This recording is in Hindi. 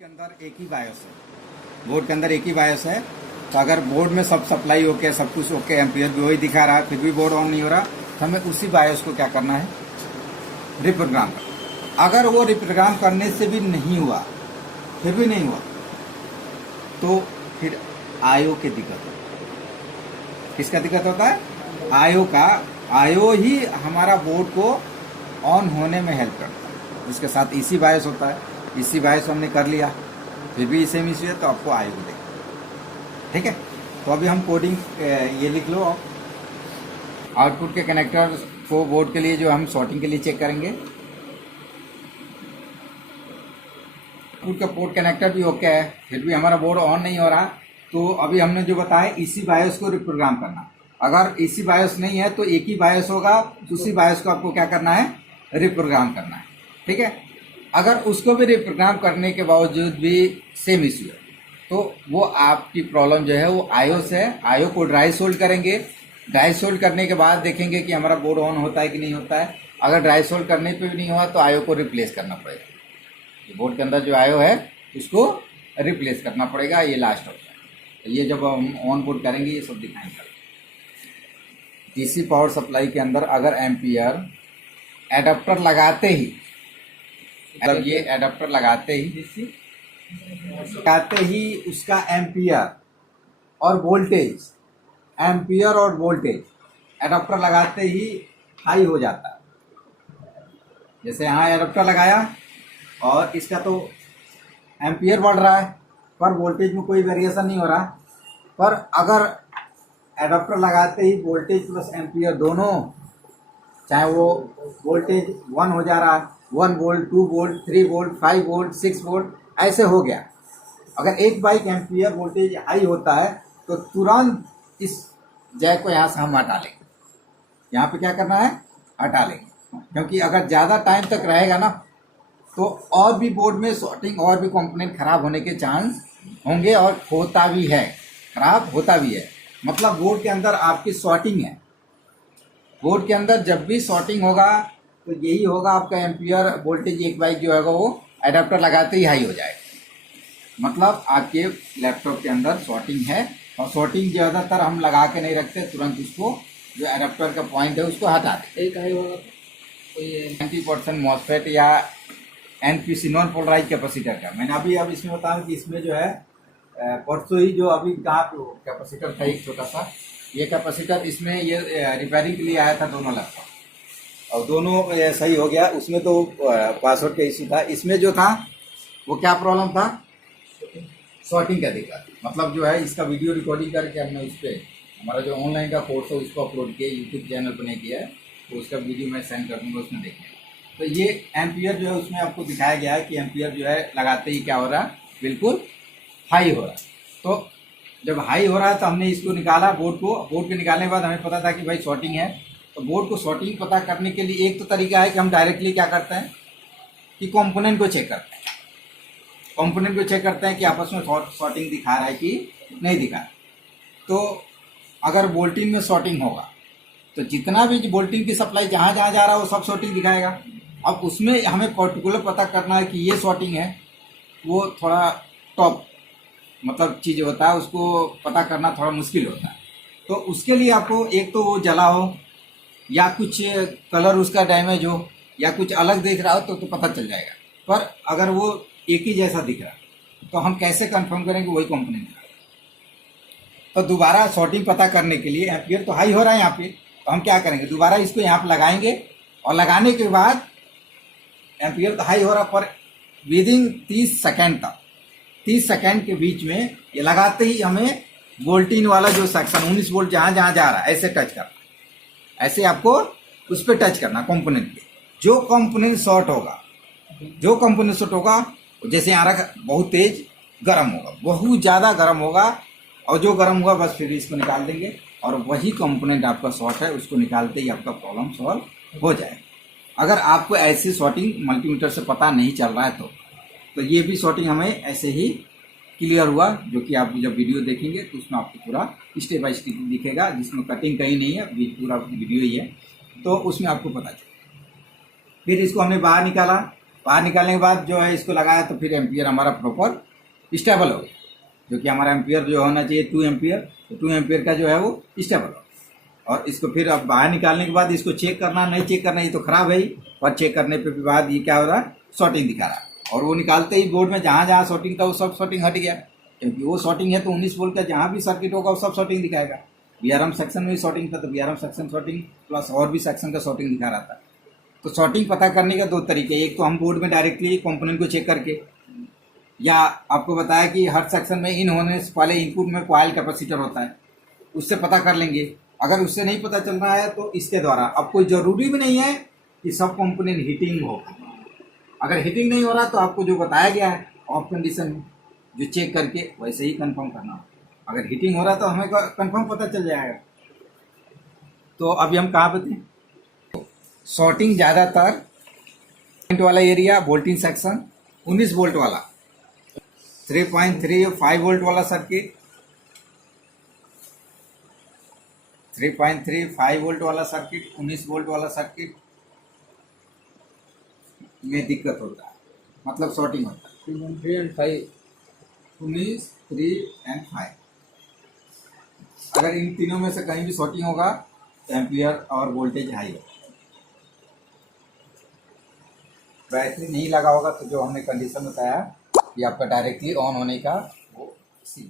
के अंदर एक ही बायोस है, बोर्ड के अंदर एक ही बायोस है। तो अगर बोर्ड में सब सप्लाई ओके, सब कुछ ओके, एम्पियर भी वही दिखा रहा है, फिर भी बोर्ड ऑन नहीं हो रहा, तो हमें उसी बायोस को क्या करना है, रिप्रोग्राम करना। अगर वो रिप्रोग्राम करने से भी नहीं हुआ, फिर भी नहीं हुआ, तो फिर आईओ की दिक्कत होती है। किसका दिक्कत होता है? आईओ का। आईओ ही हमारा बोर्ड को ऑन होने में हेल्प करता है, जिसके साथ इसी बायोस होता है। इसी बायोस हमने कर लिया, फिर भी इसे मिस हुआ, तो आपको आईओ देगा। ठीक है, तो अभी हम कोडिंग ये लिख लो। आउटपुट के कनेक्टर को बोर्ड के लिए जो हम सॉर्टिंग के लिए चेक करेंगे, आउटपुट का पोर्ट कनेक्टर भी ओके है, फिर भी हमारा बोर्ड ऑन नहीं हो रहा। तो अभी हमने जो बताया, इसी बायोस को रिप्रोग्राम करना। अगर इसी बायोस नहीं है तो एक ही बायोस होगा, उसी बायोस को आपको क्या करना है, रिप्रोग्राम करना है। ठीक है, अगर उसको भी रिप्रोग्राम करने के बावजूद भी सेम इश्यू है, तो वो आपकी प्रॉब्लम जो है वो आईओ से है। आईओ को ड्राई सोल्ड करेंगे। ड्राई सोल्ड करने के बाद देखेंगे कि हमारा बोर्ड ऑन होता है कि नहीं होता है। अगर ड्राई सोल्ड करने पे भी नहीं हुआ तो आईओ को रिप्लेस करना पड़ेगा। बोर्ड के अंदर जो आईओ है उसको रिप्लेस करना पड़ेगा। ये लास्ट ऑप्शन है। ये जब हम ऑन बोर्ड करेंगे ये सब दिखाएंगे। डीसी पावर सप्लाई के अंदर अगर एम्पियर एडाप्टर लगाते ही, मतलब ये एडाप्टर लगाते ही उसका एम्पियर और वोल्टेज, एम्पियर और वोल्टेज एडाप्टर लगाते ही हाई हो जाता है। जैसे यहाँ एडाप्टर लगाया और इसका तो एम्पियर बढ़ रहा है, पर वोल्टेज में कोई वेरिएशन नहीं हो रहा। पर अगर एडाप्टर लगाते ही वोल्टेज प्लस एम्पियर दोनों, चाहे वो वोल्टेज 1 हो जा रहा है, 1 volt, 2 volt, 3 volt, 5 volt, 6 volt, ऐसे हो गया। अगर एक बाइक एम्पियर वोल्टेज हाई होता है तो तुरंत इस जैक को यहाँ से हम हटा लेंगे। यहाँ पे क्या करना है, हटा लेंगे, क्योंकि अगर ज़्यादा टाइम तक रहेगा ना तो और भी बोर्ड में शॉर्टिंग और भी कंपोनेंट खराब होने के चांस होंगे, और होता भी है, खराब होता भी है। मतलब बोर्ड के अंदर आपकी शॉर्टिंग है। बोर्ड के अंदर जब भी शॉर्टिंग होगा तो यही होगा, आपका एम्पियर वोल्टेज एक बाइक जो होगा वो एडाप्टर लगाते ही हाई हो जाएगा। मतलब आपके लैपटॉप के अंदर शॉर्टिंग है, और शॉर्टिंग ज़्यादातर हम लगा के नहीं रखते, तुरंत उसको जो एडाप्टर का पॉइंट है उसको हटा देते। एक हाई होगा कोई 90% मॉसफेट या एनपीसी नॉन पोलराइज कैपेसिटर का। मैंने अभी अब इसमें बताया कि इसमें जो है परसों ही जो अभी कहाँ कैपेसिटर था एक छोटा सा, ये कैपेसिटर इसमें ये रिपेयरिंग के लिए आया था दोनों लैपटॉप, और दोनों सही हो गया। उसमें तो पासवर्ड का इशू था, इसमें जो था वो क्या प्रॉब्लम था, शॉर्टिंग का दिक्कत। मतलब जो है इसका वीडियो रिकॉर्डिंग करके हमने उस पर हमारा जो ऑनलाइन का कोर्स है उसको अपलोड किया, यूट्यूब चैनल पर नहीं किया है, तो उसका वीडियो मैं सेंड कर दूँगा, उसमें देखें। तो ये एम्पियर जो है उसमें आपको दिखाया गया है कि एम्पियर जो है लगाते ही क्या हो रहा है, बिल्कुल हाई हो रहा है। तो जब हाई हो रहा है तो हमने इसको निकाला, बोर्ड के निकालने के बाद हमें पता था कि भाई शॉर्टिंग है। तो बोर्ड को शॉर्टिंग पता करने के लिए एक तो तरीका है कि हम डायरेक्टली क्या करते हैं कि कंपोनेंट को चेक करते हैं। कंपोनेंट को चेक करते हैं कि आपस में शॉर्टिंग दिखा रहा है कि नहीं दिखा रहा है। तो अगर वोल्टिंग में शॉर्टिंग होगा तो जितना भी वोल्टिंग की सप्लाई जहाँ जहाँ जा रहा है वो सब शॉर्टिंग दिखाएगा। अब उसमें हमें पर्टिकुलर पता करना है कि ये शॉर्टिंग है, वो थोड़ा टॉप मतलब चीज़ होता है, उसको पता करना थोड़ा मुश्किल होता है। तो उसके लिए आपको एक तो वो जला हो, या कुछ कलर उसका डैमेज हो, या कुछ अलग दिख रहा हो तो पता चल जाएगा। पर अगर वो एक ही जैसा दिख रहा है तो हम कैसे कंफर्म करेंगे वही कंपोनेंट है। तो दोबारा शॉर्टिंग पता करने के लिए एम्पियर तो हाई हो रहा है यहाँ पे, तो हम क्या करेंगे, दोबारा इसको यहाँ पे लगाएंगे, और लगाने के बाद एम्पियर तो हाई हो रहा, पर विदिन 30 सेकेंड तक, 30 सेकेंड के बीच में ये लगाते ही हमें वोल्टिन वाला जो सेक्शन 19 वोल्ट जहाँ जहाँ जा रहा है ऐसे टच करना, ऐसे आपको उस पर टच करना कंपोनेंट पे। जो कंपोनेंट शॉर्ट होगा, जैसे यहाँ रखा, बहुत तेज गर्म होगा, बहुत ज़्यादा गर्म होगा, और जो गर्म हुआ बस फिर इसको निकाल देंगे, और वही कंपोनेंट आपका शॉर्ट है, उसको निकालते ही आपका प्रॉब्लम सॉल्व हो जाएगा। अगर आपको ऐसी शॉर्टिंग मल्टीमीटर से पता नहीं चल रहा है तो ये भी शॉर्टिंग हमें ऐसे ही क्लियर हुआ, जो कि आप जब वीडियो देखेंगे तो उसमें आपको पूरा स्टेप बाय स्टेप दिखेगा, जिसमें कटिंग कहीं नहीं है, पूरा वीडियो ही है, तो उसमें आपको पता चलेगा। फिर इसको हमने बाहर निकाला, बाहर निकालने के बाद जो है इसको लगाया तो फिर एम्पियर हमारा प्रॉपर स्टेबल हो गया, जो कि हमारा एम्पियर जो होना चाहिए 2 एम्पियर, तो 2 एम्पियर का जो है वो स्टेबल हो। और इसको फिर अब बाहर निकालने के बाद इसको चेक करना, नहीं चेक करना, ये तो खराब है ही, और चेक करने पे भी बाद ये क्या हो रहा है, शॉर्टिंग दिखा रहा है। और वो निकालते ही बोर्ड में जहाँ जहाँ शॉर्टिंग था वो सब शॉर्टिंग हट गया, क्योंकि वो शॉर्टिंग है तो 19 वोल्ट का जहाँ भी सर्किट होगा वो सब शॉर्टिंग दिखाएगा। बीआरएम सेक्शन में भी शॉर्टिंग था तो बीआरएम सेक्शन शॉर्टिंग प्लस और भी सेक्शन का शॉर्टिंग दिखा रहा था। तो शॉर्टिंग पता करने का 2 तरीके, एक तो हम बोर्ड में डायरेक्टली कंपोनेंट को चेक करके, या आपको बताया कि हर सेक्शन में इन होने से पहले इनपुट में कॉइल कैपेसिटर होता है, उससे पता कर लेंगे। अगर उससे नहीं पता चल रहा है तो इसके द्वारा, अब कोई ज़रूरी भी नहीं है कि सब कंपोनेंट हीटिंग हो। अगर हीटिंग नहीं हो रहा तो आपको जो बताया गया है ऑफ कंडीशन में, जो चेक करके वैसे ही कंफर्म करना हो। अगर हीटिंग हो रहा तो हमें कंफर्म पता चल जाएगा। तो अभी हम कहाँ पे थे? शॉर्टिंग ज़्यादातर वोल्ट वाला एरिया, वोल्टिंग सेक्शन 19 वोल्ट वाला, 3.35 वोल्ट वाला सर्किट, 3.35 वोल्ट वाला सर्किट, 19 वोल्ट वाला सर्किट में दिक्कत होता है, मतलब शॉर्टिंग होता है। 3 and 5 19, 3 and 5, अगर इन तीनों में से कहीं भी शॉर्टिंग होगा तो एम्पियर और वोल्टेज हाई होगा। बैटरी नहीं लगा होगा तो जो हमने कंडीशन बताया कि आपका डायरेक्टली ऑन होने का वो सी